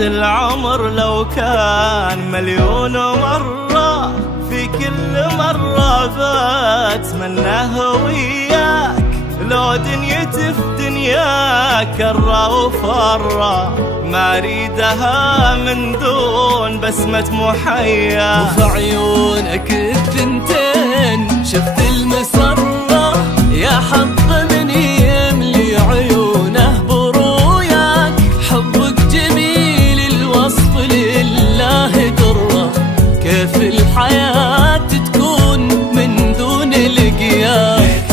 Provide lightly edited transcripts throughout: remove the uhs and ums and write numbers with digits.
العمر لو كان مليون مرة، في كل مرة بتمناه وياك. لو دنيتي في دنياك كرة وفرة، ما اريدها من دون بسمة محيا. وفي عيونك الثنتين شفت المسرة، يا حظ من يملي عيونه برؤياك. حبك جميل الوصف لله درة، كيف الحياة تكون من دون لقياك.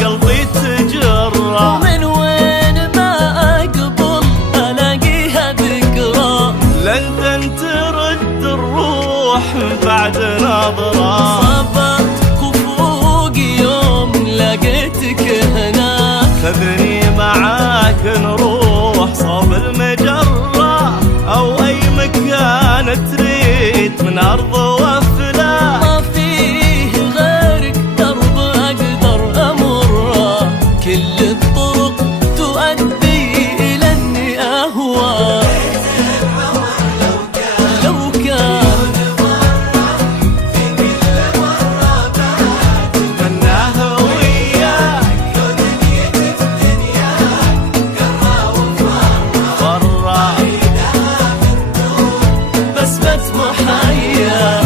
قلبي تجرى، ومن وين ما أقبل ألاقيها ذكرى. لندن ترد الروح بعد نظرة. صبت كفوق يوم لقيتك هناك، خذني معاك نروح صوب المجرة، أو أي مكان تريد من أرض وفلاك. ما فيه غيرك درب أقدر أمره، كل الطرق تؤدي إلى أني أهوى. لو كان في كل مرة بتمناه وياك. لو دنيتي في دنياك كرة وفرة، عيدها من دون بسمة محيا.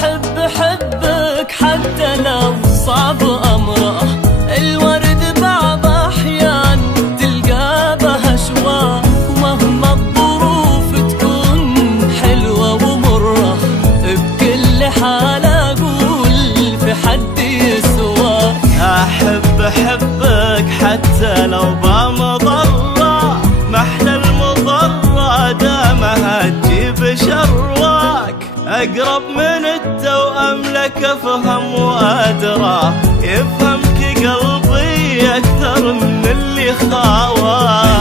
حبك حتى لو صعب أمره، الورد بعض أحيان تلقى بها شواء. ومهما الظروف تكون حلوة ومرة، بكل حال أقول في حد يسواك. أحبك حتى لو بمضرة، محلى المضرة دامها تجيب شرواك. أقرب من التوأم لك أفهم وأدرى، يفهمك قلبي أكثر من اللي خاواك.